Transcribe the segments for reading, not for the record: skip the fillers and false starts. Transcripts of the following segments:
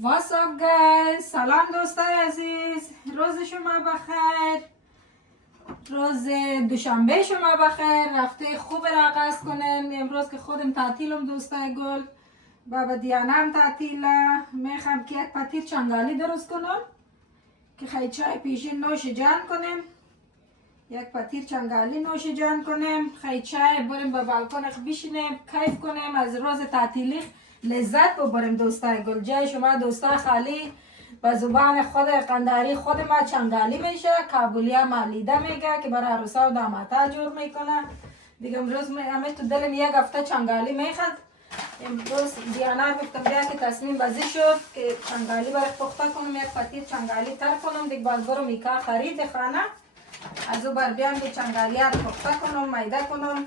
What's up guys؟ سلام دوستای عزیز، روز شما بخیر، روز دوشنبه شما بخیر، هفته خوب را آغاز کنیم. امروز که خودم تعطیلم دوستای گل، بابا دیانا هم تعطیله. میخوام که یک پتیر چنگالی درست کنم که خیلی چای پیشین نوش جان کنیم. یک پتیر چنگالی نوش جان کنیم، خیلی چای بریم به بالکن بشینیم کیف کنیم، از روز تعطیلی لذت ببریم دوستای گل. جای شما دوستا خالی به زبان خود قنداری خود ما چنگالی میشه، کابلی ها مالیده میگه که برای عروسا و داماتا جور میکنه دیگه. امروز همه تو دلم یک هفته چنگالی میخواد. امروز دیانا گفتم بیا که تصمیم بازی شد که چنگالی برای پخته کنم، یک پتیر چنگالی تر کنم دیگه. باز برم میکا خرید خانه، از او بر بیام که چنگالی ها رو پخته کنم، میده کنم.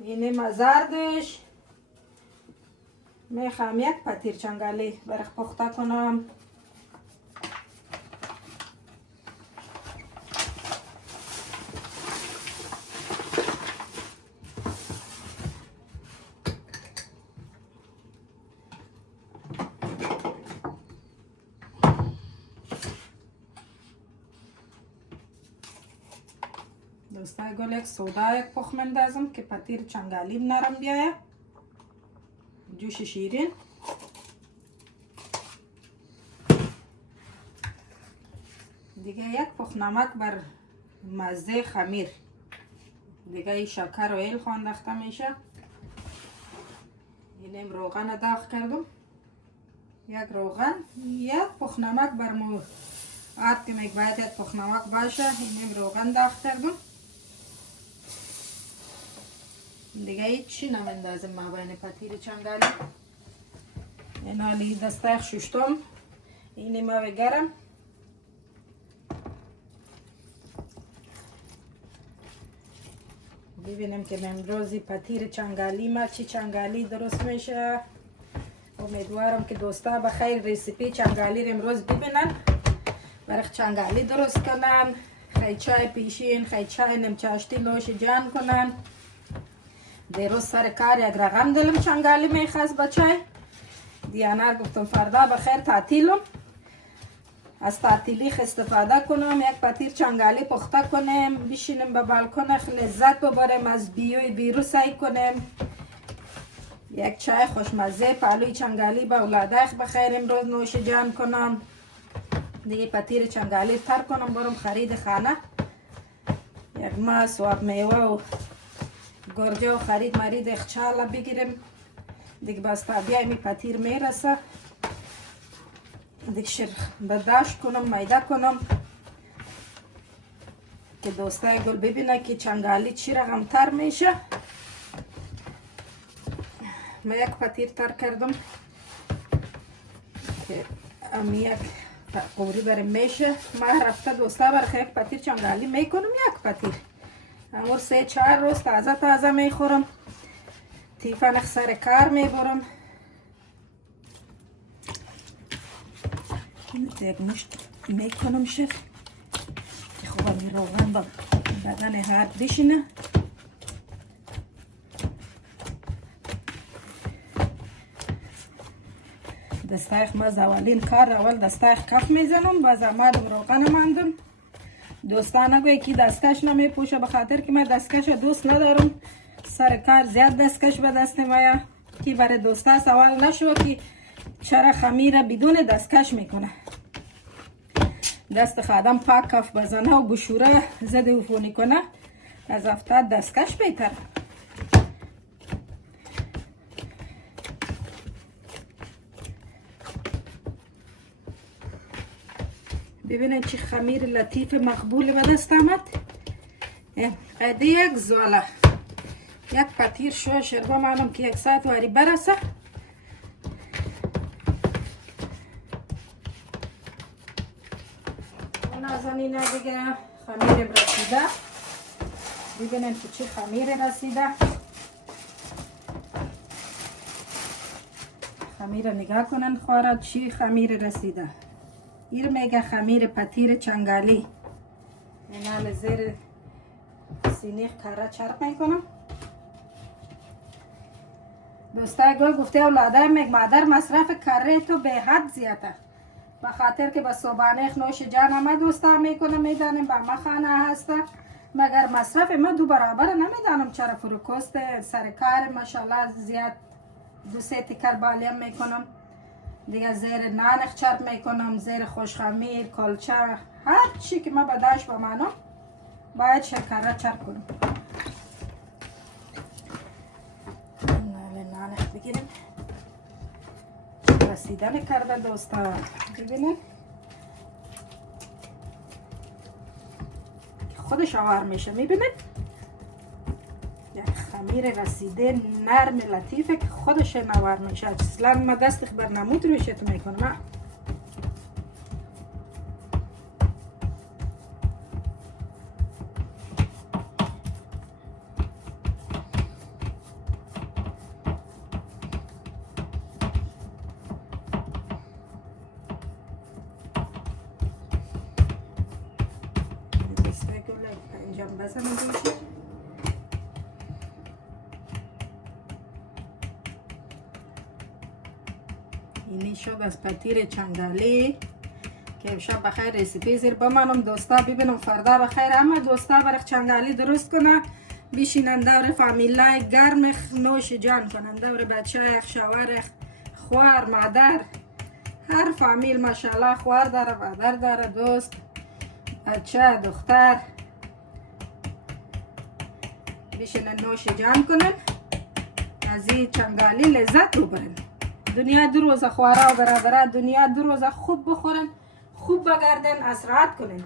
اینه مزاردش میخوام یک پتیر چنگالی برای پخته کنم. دوستای گل یک سودا یک پخ مندازم که پتیر چنگالی نرم بیایه، جوش شیرین. دیگه یک پخ نمک بر مزه خمیر، دیگه این شکر و ایل خواندخته میشه. اینم روغن داغ کردم، یک روغن، یک پخ نمک بر مو آد که باید یک پخ نمک باشه. اینم روغن داغ کردم دیگه. هیچی نمیندازم ما بین پتیر چنگالی. این حالی دستای ششتم، اینه ما گرم. ببینیم که امروزی پتیر چنگالی ما چی چنگالی درست میشه. امیدوارم که دوستا بخیر رسیپی چنگالی رو امروز ببینن، برای چنگالی درست کنن، خیلی چای پیشین، خیلی چای نمچاشتی نوش جان کنن. دیروز سر کار یک رقم دلم چنگالی میخواست با چای. دیانا گفتم فردا بخیر تعطیلم، از تعطیلی استفاده کنم، یک پتیر چنگالی پخته کنیم، بشینیم به بالکن لذت ببریم، از بیرو سعی کنیم، یک چای خوشمزه پالوی چنگالی به اولادش بخیر امروز نوش جان کنم. دیگه پتیر چنگالی تر کنم برم خرید خانه، یک ماس و میوه و گرجه و خرید مرید اخچاله بگیریم دیگه. باز تا می پتیر میرسه دیگه بداشت کنم، میده کنم که دوستای گل ببینه که چنگالی چی رقم تر میشه. من یک پتیر تر کردم که امی یک قوری برم میشه. من رفته دوستا برای یک پتیر چنگالی میکنم، یک پتیر امور 3-4 روز تازه میخورم، تیفن سر کار میبرم. یک مشت میکنم شف که خوبا می روغن با بدن هر بشینه. دستایخ ما اولین کار اول دستایخ کف میزنم، باز آمدم روغن ماندم. دوستان نگوی که دستکش نمیپوشه، به خاطر که من دستکش دوست ندارم، سر کار زیاد دستکش به دست نماید که برای دوستا سوال نشو که چرا خمیر بدون دستکش میکنه. دست خادم پاک کف بزنه و بشوره زده و فونی کنه، از افتاد دستکش بهتر. ببینید چه خمیر لطیف مقبول به دست آمد. قیده یک زواله یک پتیر شو شربا مانم که 1 ساعت واری برسه. نازنینه دیگه خمیر رسیده، ببینید که چه خمیر رسیده. خمیر نگاه کنن خورد چی خمیر رسیده. این میگه خمیر پتیر چنگالی. اینا زیر سینی کارا چرک میکنم. دوستای گل گفته اولاده میگ مادر مصرف کره تو به حد زیاده، به خاطر که با صبحانه نوش جان ما دوستا میکنه میدانیم با ما خانه هسته، مگر مصرف ما دو برابر نمیدانم چرا فروکست سر کار ماشاءالله زیاد دو سه تکر بالیم میکنم دیگه، زیر نانخ چرب میکنم، زیر خوشخمیر کلچه هر چی که ما بداش با منو باید شکر چرب کنم. نانخ بگیریم رسیدن کرده دوستا، ببینید خودش آوار میشه، میبینید یک خمیر رسیده نرم لطیفه که خودش نوار میشه. اصلا ما دست بر نمود روشت میکنم. انجام بزنم روشه. اینی شد از پتیر چنگالی که امشب بخیر رسیپی زیر بمانم دوستا، ببینم فردا بخیر اما دوستا برای چنگالی درست کنه، بشینن دور فامیلای گرم نوش جان کنن، دور بچه شوهر خوار مادر، هر فامیل ماشاءالله خوار داره مادر داره دوست بچه دختر، بشینن نوش جان کنن از این چنگالی لذت رو برن. دنیا دو روز خوارا و برادرها دنیا دو روز خوب بخورن، خوب بگردن، اسرات کنن.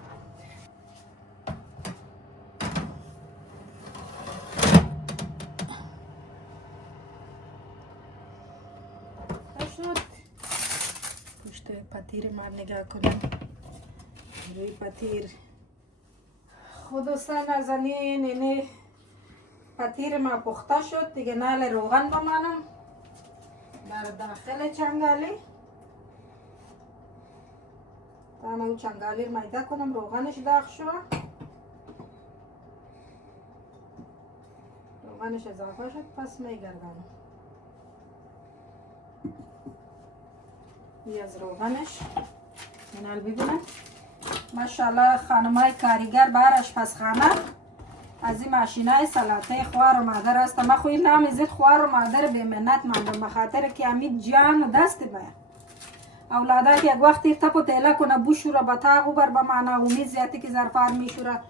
شد پشت پتیر ما نگاه کنن، روی پتیر خودستان نازنین اینه پتیر ما پخته شد دیگه، نال روغن بمانم در داخل چنگالی، تمام او چنگالی رو میده کنم، روغنش داغ شد، روغنش اضافه شد پس میگردم این از روغنش. اینال ببینم ماشاءالله خانمای کاریگر بر آشپزخانه از این ماشینای سلاطه خوار و مادر است. ما خوی نام زید خوار و مادر به منت ماندم بخاطر که امید جان و دست باید اولادا که یک وقتی تپ و تیله کنه بوشوره بطاق و بر با معنا امید زیادی که زرفار میشوره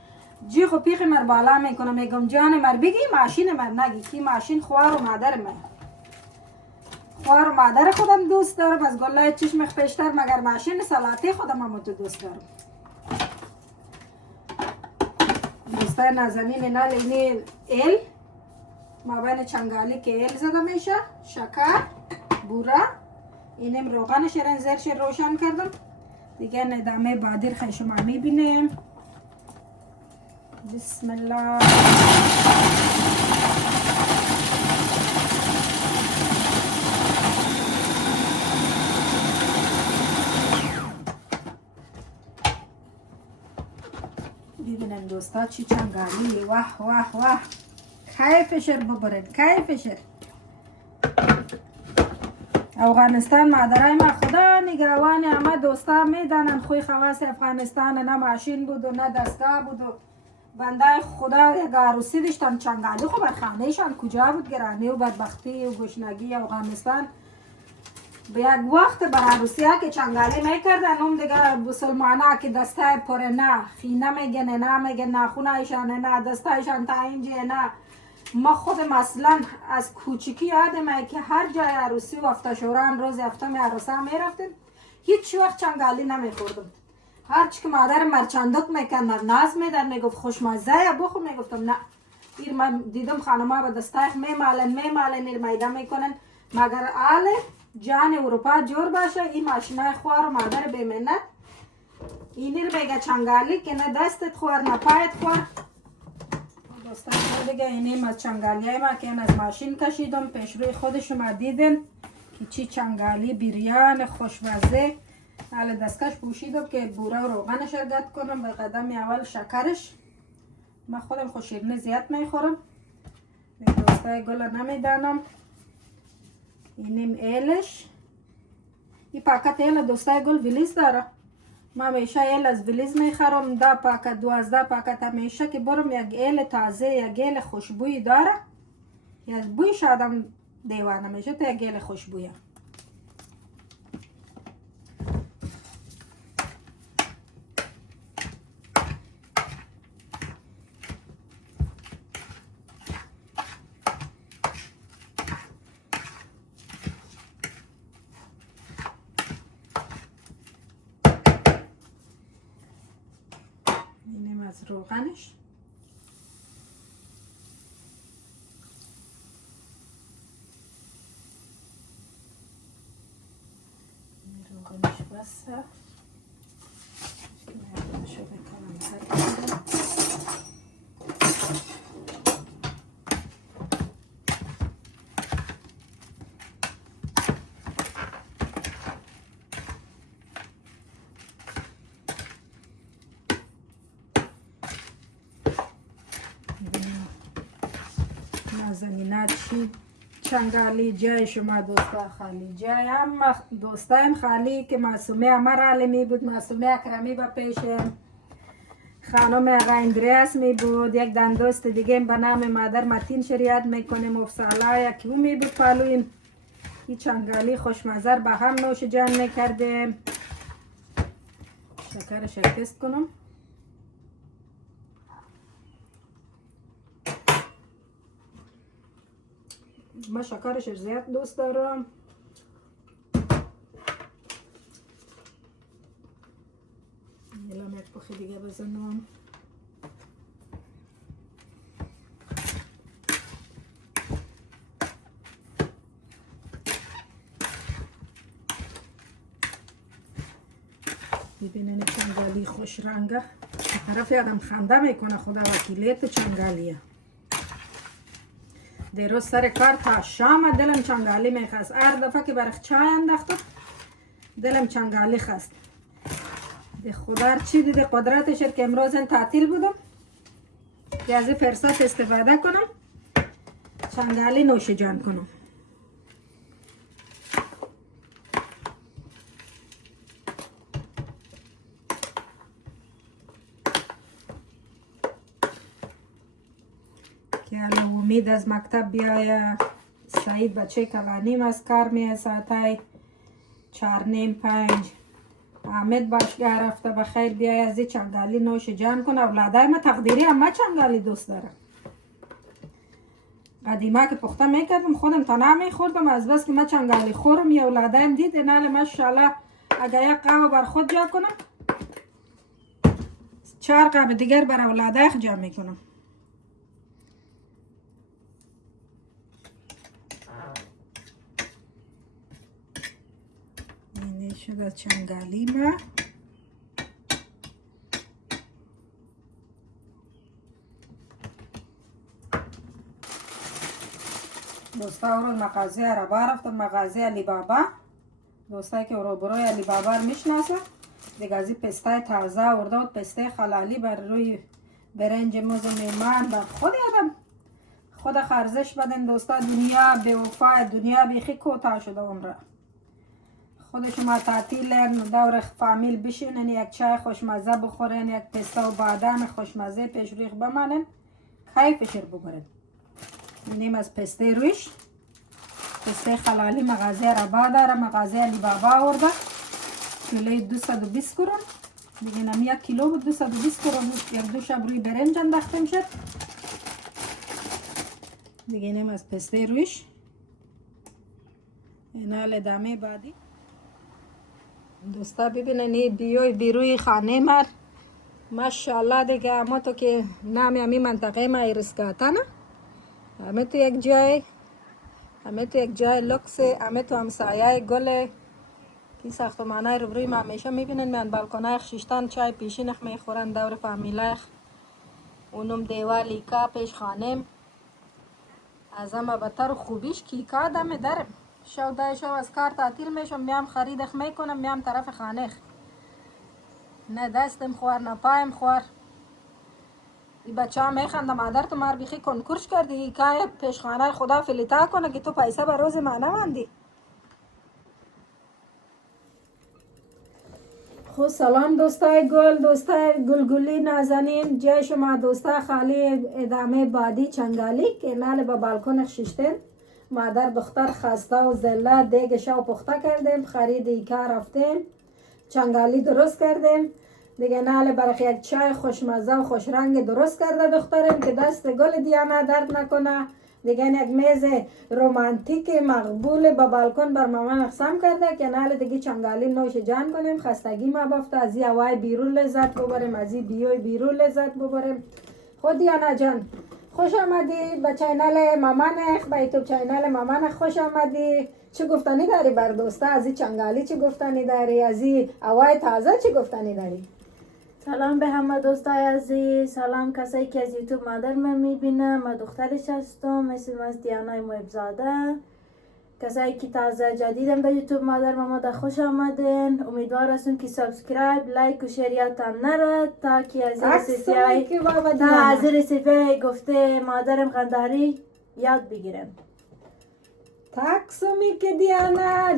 جی خو پیخ مر بالا میکنه، میگم جان مر بگی ماشین مر نگی که ماشین خوار و مادر من، خوار و مادر خودم دوست دارم از گلای چشم پیشتر، مگر ماشین سلاطه خودم هم تو دوست دارم. دوستای نازنین نال اینی ایل ما بین چنگالی که ایل زده میشه، شکر بوره اینم روغنش رنزرش روشن کردم دیگه، ندامه بادر خیلی شما میبینیم. بسم الله ببینن دوستا چی چنگالی، واه واه واه کیفشر ببرن کیفشر. افغانستان مادرای ما خدا نگهبان همه دوستا میدانن خوی خواست افغانستان نه ماشین بود و نه دستگاه بود و بنده خدا یک عروسی داشتن چنگالی خب بر خانهشان کجا بود، گرانی و بدبختی و گشنگی افغانستان به یک وقت بر عروسی ها که چنگالی میکردن اون دیگه مسلمان ها که دسته پره نه خینه میگنه نه میگه ناخونه ایشانه نه دسته ایشان تا اینجه نه. ما خود مثلا از کوچکی یادمه که هر جای عروسی و افتشوران روز هفتم عروسی ها میرفتیم هیچ وقت چنگالی نمیخوردم، هرچی که مادر مرچندک میکن ناز میدن میگفت خوشمزه بخور، میگفتم نه ایر من دیدم خانم ها به دسته میمالن ایر میده میکنن، مگر آل جان اروپا جور باشه این ماشینای خوار و مادر بیمنت اینی رو بگه چنگالی که نه دستت خوار نه پایت خوار. دوستان دیگه اینیم از چنگالی های ما که این از ماشین کشیدم پیش روی خود شما دیدن که چی چنگالی بیریان خوشمزه. حالا دستکش پوشیدم که بوره و روغنش ارگت کنم به قدم اول شکرش، من خودم خوشیرنی زیاد میخورم دوستای گل نمیدانم اینم ایلش. این پاکت ایل دوستای گل ویلیز داره. ما همیشه ایل از ویلیز میخرم. 10 پاکت 12 پاکت همیشه که برم یک ایل تازه، یک ایل خوشبوی داره. یک بویش آدم دیوانه میشه تا یک ایل خوشبویه. اینم از روغنش. روغنش بسه. شده کنم نازنینه چی چنگالی جای شما دوستا خالی جای هم دوستایم خالی که معصومه امر عالمی بود، معصومه اکرمی با پیشم، خانم آقا اندریاس می بود، یک دن دوست دیگه به نام مادر متین شریعت میکنه، مفصلا یکی می بود پالویم. این چنگالی خوشمزر با هم نوش جان میکردیم. شکرش تست کنم. ما شکرش زیاد دوست دارم. الان یک پخی دیگه بزنم. ببینین چنگالی خوش رنگه. طرف آدم خنده میکنه خدا وکیلیت چنگالیه. دیروز سر کار تا شام دلم چنگالی میخواست. هر دفعه که برای چای انداختم دلم چنگالی خواست. دی خدا چی دیده قدرتش که امروز تعطیل بودم که از این فرصت استفاده کنم چنگالی نوش جان کنم. که امید از مکتب بیایه. سعید بچه کلانیم از کار میه ساعتای 4:30-5. حامد باشگاه رفته بخیر بیایه از این چنگالی نوش جان کنه. اولادای ما تقدیری همه چنگالی دوست داره. قدیما که پخته میکردم خودم تا نمیخوردم، از بس که ما چنگالی خورم یا اولادایم دید اینال ماشاءالله اگر یک قهوه بر خود جا کنم 4 قهوه دیگر بر اولادای جا میکنم. اینه شده چنگالی ما. دوستا رو مغازه عربا رفتم، مغازه علی بابا. دوستایی که رو بروی علی بابا رو میشناسه دیگه از این پسته تازه آورده بود، پسته خلالی بر روی برنج موز میمان. بر خود آدم خود خرزش بدن دوستا. دنیا به وفای دنیا بیخی کوتاه شده عمره. خود شما تعطیل دور فامیل بشینن، یک چای خوشمزه بخورن، یک پسته و بادام خوشمزه پیش ریخ بمانن، کیفش رو ببرن. اینیم از پسته رویش. پسته خلالی مغازه عربا داره، مغازه علی بابا آورده. کیلوی 220 کرون. دیگه نمی 1 کیلو بود 220 کرون بود. یک دو شب روی برنج انداختم شد. دیگه اینیم از پسته رویش. اینا ادامه بعدی. دوستا ببینن این بیوی بیروی خانه مر ماشاءالله دیگه اما تو که نام امی منطقه ما ایرسکاتانه همه تو یک جای، همه تو یک جای لکس، همه تو همسایه گل کی ساختمانای روبروی ما همیشه میبینن من بالکنای خشیشتان چای پیشینخ میخورن دور فامیلخ. اونم دیوالی کا پیش خانم از همه بتر خوبیش کیکا دم درم. شو از کار تعطیل میشم میام خریدخ میکنم میام طرف خانه. نه دستم خوار نه پایم خوار. این بچه ها میخنده مادر تو بیخی کنکورش کردی که پیش خانه خدا فلیتا کنه که تو پیسه بر روز ما نماندی. خب سلام دوستای گل، دوستای گلگلی نازنین، جای شما دوستا خالی ادامه بعدی چنگالی که نال با بالکن ششتن. مادر دختر خسته و زله دیگه و پخته کردیم، خرید ایکا رفتیم، چنگالی درست کردیم دیگه. نال برای یک چای خوشمزه و خوش رنگ درست کرده دخترم که دست گل دیانا درد نکنه دیگه. یک میز رومانتیک مقبول با بالکن بر مامان اقسام کرده که نال دیگه چنگالی نوش جان کنیم. خستگی ما بافته، از این هوای بیرون لذت ببریم، از این بیوی بیرون لذت ببریم. خود دیانا جان خوش آمدی به چینل مامانخ، به یوتیوب چینل مامان خوش آمدی. چه گفتنی داری بر دوستا؟ از این چنگالی چه گفتنی داری؟ از این هوای تازه چه گفتنی داری؟ سلام به همه دوستای عزیز، سلام کسایی که از یوتیوب مادر من میبینه. من دخترش هستم، مثل من دیانای محبزاده. کسایی که تازه جدیدم به یوتیوب مادر من خوش آمدین. امیدوار هستم که سابسکرایب، لایک و شیر یادتان نره تا که از رسیپی گفته مادرم قنداری یاد بگیرم. تقسمی که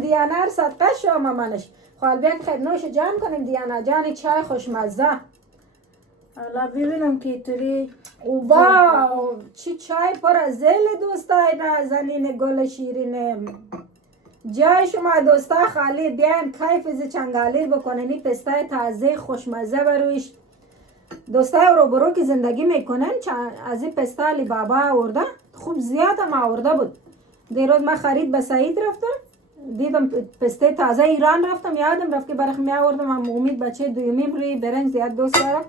دیانا صدقه شو مامانش. خال بیان خیر نوش جان کنیم دیانا جان، چای خوشمزه. حالا ببینم که توری واو چی چای پر از زل دوستای نازنین گل شیرینه. جای شما دوستا خالی بیان کیف از چنگالی بکنین، پستای تازه خوشمزه برویش. دوستای روبرو که زندگی میکنن از این پستا علی بابا آورده، خوب زیاد هم آورده بود. دیروز من خرید به سعید رفتم، دیدم پسته تازه ایران رفتم، یادم رفت که برخ می آوردم. هم امید بچه دویمیم روی برنج زیاد دوست دارم.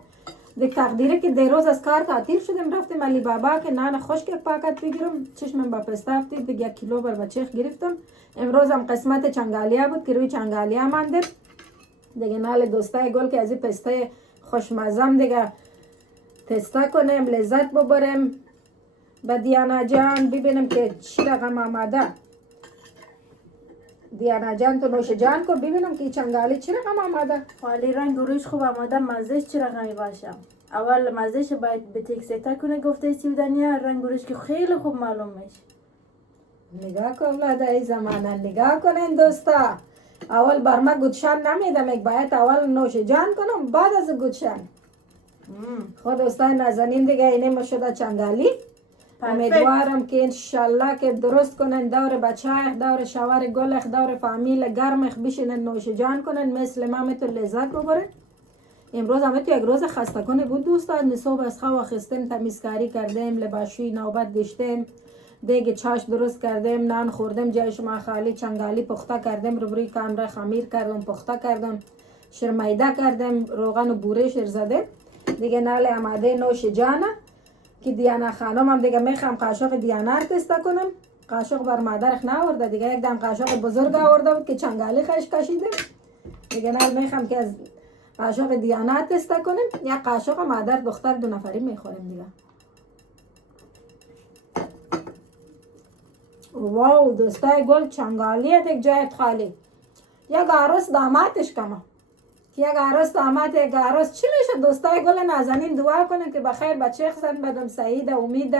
دیگه تقدیره که دیروز از کار تعطیل شدم رفتم علی بابا که نان خشک پاکت بگیرم. چشمم با پسته افتید دیگه 1 کیلو بر بچه گرفتم. امروز هم قسمت چنگالیا بود که روی چنگالیا مانده دیگه. نال دوستای گل که از این پسته خوشمزم دیگه تستا کنیم، لذت ببریم. با دیانا جان ببینم که چی رقم آمده. دیانا جان تو نوش جان کو ببینم که چنگالی چی رقم آمده. خالی رنگ و روش خوب آمده، مزهش چی رقمی باشه؟ اول مزهش باید به تکسیتا کنه گفته سیودنیا، رنگ و روش که خیلی خوب معلوم میشه. نگاه کن ولاد ای زمانه، نگاه کنین دوستا. اول بر ما گوشان نمیدم، یک باید اول نوش جان کنم بعد از گوشان. خود دوستای نازنین دیگه اینه ما شده چنگالی. امیدوارم که انشالله که درست کنن، دور بچه، دور شوهر گلخ، دور فامیل گرمخ بشینن نوش جان کنن، مثل ما میتون لذت ببرن. امروز همه تو یک روز خسته کنه بود دوستان. صبح از خواب خستیم، تمیزکاری کردیم، لباسشویی نوبت داشتیم، دیگه چاش درست کردیم، نان خوردیم. جای شما خالی چنگالی پخته کردیم، روبروی کامره خمیر کردم، پخته کردم، شرمیده کردیم، روغن و بوره شیر زدیم دیگه. نال آماده نوش جانه که دیانا خانم هم دیگه میخوام قاشق دیانا رو تستا کنم. قاشق بر مادرش نآورده دیگه، یک دم قاشق بزرگ آورده بود که چنگالی خش کشیده دیگه. نال میخوام که از قاشق دیانا تستا کنیم، یا قاشق مادر دختر 2 نفری میخوریم دیگه. واو دوستای گل چنگالی دیگه جایت خالی. یک عروس دامادش کمه که یک عروس داماد یک عروس چی میشه دوستای گل نازنین. دعا کنن که بخیر بچه خزن بدم سعید امید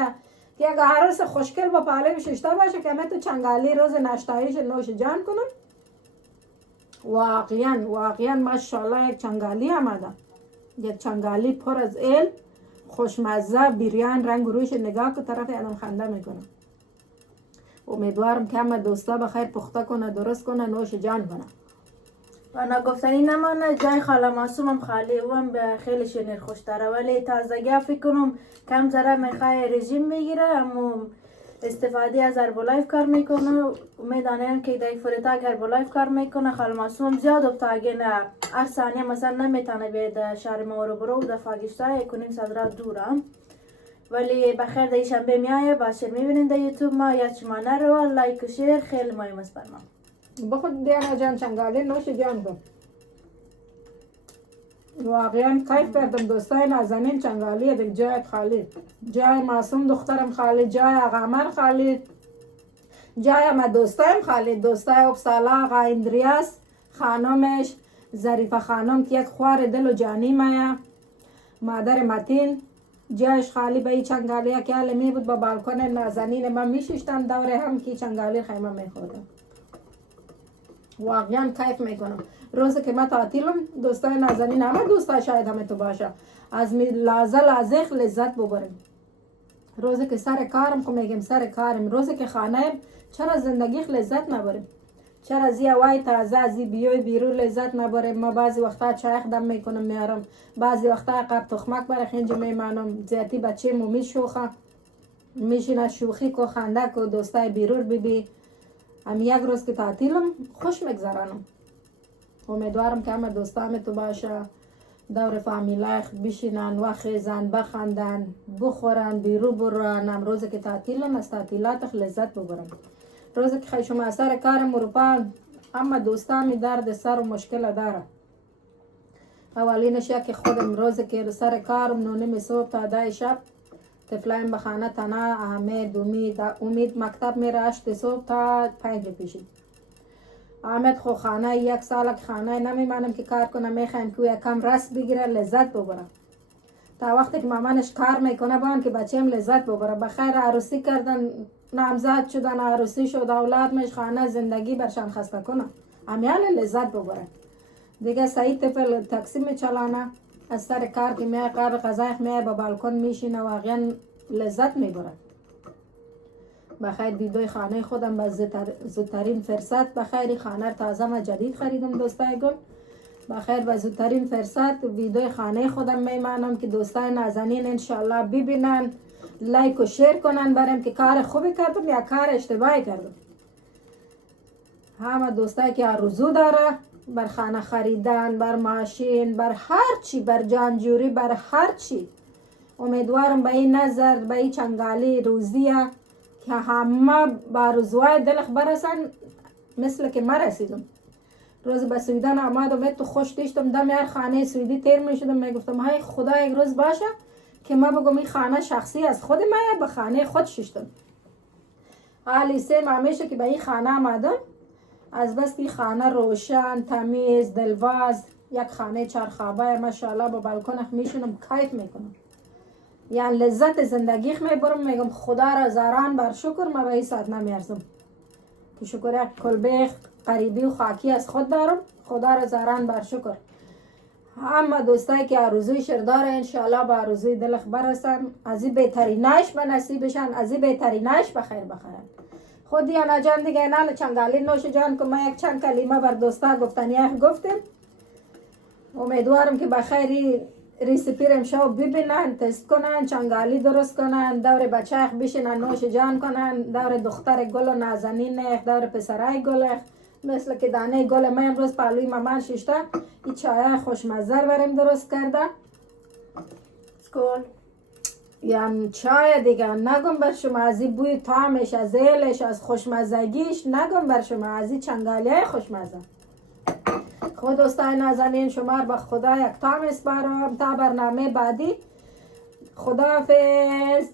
که یک عروس خوشگل با پاله ششته باشه که من تو چنگالی روز ناشتاییش نوش جان کنم. واقعا ماشاءالله یک چنگالی آمده، یک چنگالی پر از ال خوشمزه بیریان، رنگ و رویش نگاه که طرف آدم خنده میکنه. امیدوارم که همه دوستا بخیر پخته کنه، درست کنه، نوش جان کنه و نگفتنی نمانه. جای خاله معصومم خالی اون به خیلی شنیر خوش داره، ولی تازگی فکر کنم کم ذره میخوای رژیم بگیره، اما استفاده از هربالایف کار میکنه. میدانیم که در فریتا هربالایف کار میکنه. خاله معصومم زیاد ابتاگه نه، هر ثانیه مثلا نمیتونه بیاد شهر ما رو برو و فاگشتا 1.5 ساعت دوره، ولی بخیر در شنبه میایه باشر میبینین در یوتیوب ما. یا شما نرو لایک و شیر خیلی مهم است بر ما. بخود دیانا جان چنگالی نوش جان کن. واقعا کیف کردم دوستای نازنین. چنگالی دیگه جایت خالی، جای معصوم دخترم خالی، جای آقامر خالی، جای ما دوستایم خالی. دوستای ابسالا آقا اندریاس خانمش، ظریفه خانم که یک خوار دل و جانی مایا، مادر متین جایش خالی. به این چنگالی که علمی بود با بالکن نازنین ما میششتن دوره هم که چنگالی خیمه میخوردم. واقعا کیف میکنم. روزی که من تعطیلم دوستای نازنین همه دوستا شاید همه تو باشه، از لحظه لذت ببریم. روزی که سر کارم که میگم سر کارم، روزی که خانه چرا زندگی لذت نبریم؟ چرا از یه وای تازه از بیوی بیرون لذت نبریم؟ ما بعضی وقتا چای خدم میکنم میارم، بعضی وقتا قب تخمک برای خینج میمانم، زیادی بچه مو میشوخه میشینه شوخی کو خنده کو دوستای بیرون ببی. هم یک روز که تعطیلم خوش میگذرانم. امیدوارم که همه دوستام تو باشه، دور فامیلای بشینن و خیزن بخندن بخورن بیرو برن. هم روزی که تعطیلم از تعطیلات لذت ببرم. روزی که خیلی شما سر کارم اروپا، اما دوستامی درد سر و مشکل داره. اولینش که خودم روزی که سر کارم 9 صبح تا 10 شب طفلایم به خانه تنها احمد امید مکتب میره 8 صبح تا 5 پیشی. احمد خو خانه 1 سال که خانه نمیمانم که کار کنم، میخوایم که یکم رست بگیره لذت ببره. تا وقتی که مامانش کار میکنه بان که بچه‌م لذت ببره. بخیر عروسی کردن، نامزد شدن، عروسی شد، اولاد میش، خانه زندگی برشان خسته کنه، امیال لذت ببره دیگه. سعید طفل تاکسی میچلانه، از سر کار که میای قبل غذای میای با بالکن میشینه، واقعا لذت میبره. بخیر ویدیوی خانه خودم با زودترین فرصت، بخیر خانه تازه ما جدید خریدم دوستای گل، بخیر با زودترین فرصت ویدیوی خانه خودم میمانم که دوستای نازنین انشالله ببینن، لایک و شیر کنن برام که کار خوبی کردم یا کار اشتباهی کردم. همه دوستایی که آرزو داره بر خانه خریدن، بر ماشین، بر هر چی، بر جانجوری، بر هر چی، امیدوارم به این نظر به این چنگالی روزیه که همه با آرزوهای دلخ برسن مثل که من رسیدم. روز به سویدن آمدم تو خوش دیشتم دم یار خانه سویدی تیر میشدم، میگفتم های خدا یک روز باشه که ما بگم این خانه شخصی از خود ما به خانه خود ششتم. حالی سه همیشه که به این خانه آمدم، از بس که خانه روشن، تمیز، دلواز، یک خانه 4 خوابه ماشاءالله با بالکن میشونم کیف میکنم، یعنی لذت زندگی میبرم. میگم خدا را زاران بر شکر، ما به این ساعت نمیارزم که شکر یک کلبه قریبی و خاکی از خود دارم. خدا را زاران بر شکر. همه دوستایی که آرزوی شرداره انشالله با آرزوی دلخ برسن، از این بهتریناش به نصیبشن، از این بهتریناش بخیر بخیرن. خود دیانا جان دیگه نال چنگالی نوش جان که ما یک چند کلمه بر دوستا گفتنیه گفتیم. امیدوارم که بخیری ریسیپی رو امشب ببینن، تست کنن، چنگالی درست کنن، دور بچه بشینن نوش جان کنن، دور دختر گل و نازنین، دور پسرای گل، مثل که دانه گل ما امروز پالوی مامان شیشته این چای خوشمزه بریم درست کرده. سکول یعنی چای دیگه نگم بر شما، از این بوی طعمش، از ایلش، از خوشمزگیش نگم بر شما، از این چنگالی خوشمزه. خود دوستای نازنین شما با خدا یک تام اسپارم تا برنامه بعدی. خداحافظ.